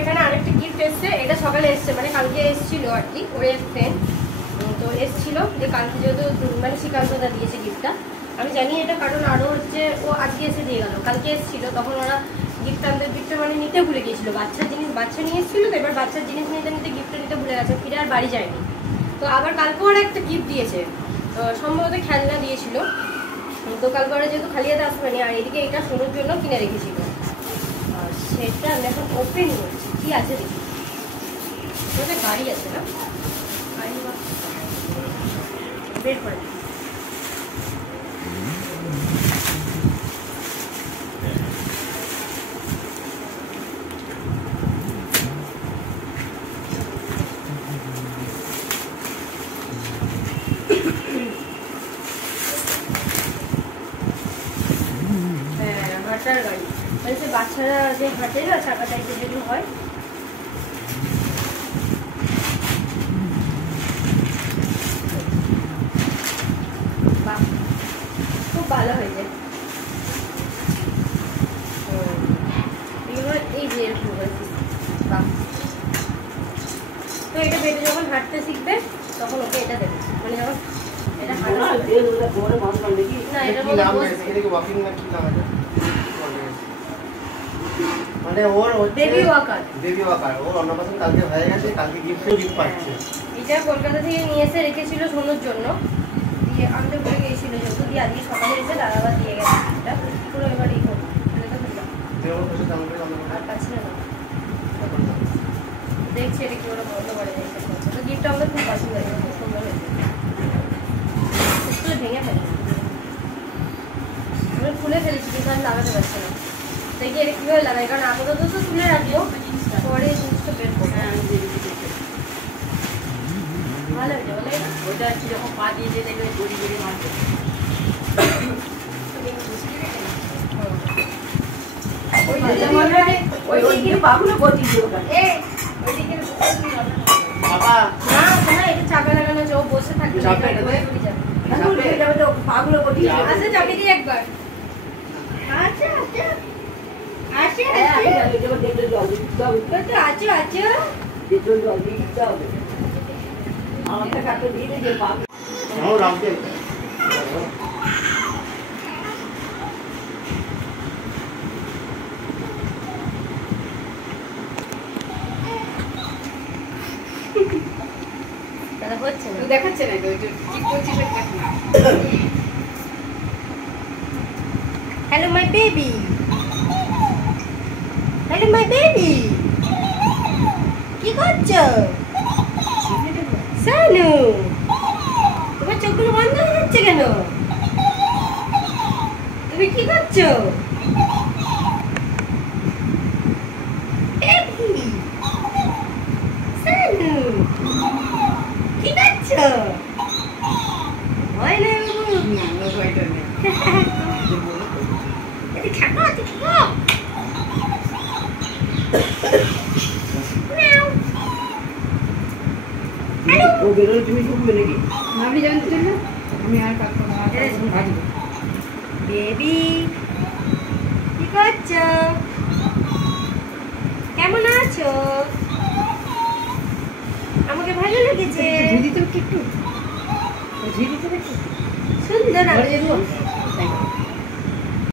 এখানে আরেকটা গিফট এসছে, এটা সকালে এসছে, মানে কালকে এসেছিল আর কি, ওর ফ্রেন্ড তো এসেছিল যে কালকে যেহেতু মানে শ্রীকান্তদা দিয়েছে গিফটটা। আমি জানি এটা, কারণ আরও হচ্ছে ও আজকে এসে দিয়ে গেল, কালকে এসেছিলো তখন ওরা গিফটটা মানে নিতে ভুলে গিয়েছিলো, বাচ্চার জিনিস বাচ্চা নিয়ে এসেছিলো তো, এবার বাচ্চার জিনিস নিতে নিতে গিফটটা নিতে ভুলে গেছে, ফিরে আর বাড়ি যায়নি। তো আবার কালকে ওরা একটা গিফট দিয়েছে, সম্ভবত খেলনা দিয়েছিল। তো কালকে ওরা যেহেতু খালি হাতে আসবেনি, আর এদিকে এটা সোনুর জন্য কিনে রেখেছিল, সেটা আমি এখন ওপেন করছি কি আছে দেখি। ওদের গাড়ি আছে না, গাড়ি বের করে হাঁটার গাড়ি, মানে সে বাচ্চারা যে হাঁটে না চাকা টাইপের যেগুলো হয়, বাহ খুব ভালো হয়েছে। এই যে এরকম বাহ, তো এটা বেবি যখন হাঁটতে শিখবে তখন ওকে এটা দেবে, মানে যখন এটা হাঁটবে না, এটা মানে ওর বেবি ওয়াকার, ওর অন্নপ্রাশন কালকে হয়ে গেছে, কালকে গিফট পাচ্ছে। এটা কলকাতা থেকে নিয়ে এসে রেখেছিল সোনুর জন্য, দিয়ে আনতে ভুলে গিয়েছিল যেহেতু, দিয়ে আজকে সকালে এসে দাদাবার দিয়ে গেছে এটা পুরো। এবার এই হোক আর কাছে না দেখছি এটা কি ওরা বন্ধ করে দিয়েছে, তো গিফটটা আমাদের খুব পছন্দ হয়েছে, খুব সুন্দর হয়েছে, ভেঙে ফেলেছি আমি, খুলে ফেলেছি কিন্তু আমি লাগাতে পারছি না, দেখি এটা কীভাবে লাগাই, কারণ আপাতত তো তুলে রাখবো, পরে এই জিনিসটা বের করবো। ভালো হয়েছে বলে এটা, ওইটা হচ্ছে যখন পা দিয়ে দিয়ে দেখবে গড়ি গড়ি মারবে, চাপে লাগানো আছে, ও বসে থাকবে চাপে দিয়ে একবার। আচ্ছা আচ্ছা আচ্ছা আচ্ছা আচ্ছা আমাকে কাকে দিয়ে যে পাবো রাখতে হচ্ছে না, দেখাচ্ছে না তো ঠিক করছিস। Hello my baby, hello my baby, কি করছো সানু? তোমার চোখগুলো বন্ধ হয়ে যাচ্ছে কেন? তুমি কি করছো? সানু কি করছো? ভয় নেই বাবু, থাকো থাকো। ও বেরোলে তুমি ঢুকবে নাকি? আমি জানতে চাই না, আমি আর কাকু ভাজবো। বেবি কি করছো? কেমন আছো? আমাকে ভালো লেগেছে, ঝিরি তো একটু ঝিরি তো একটু সুন্দর।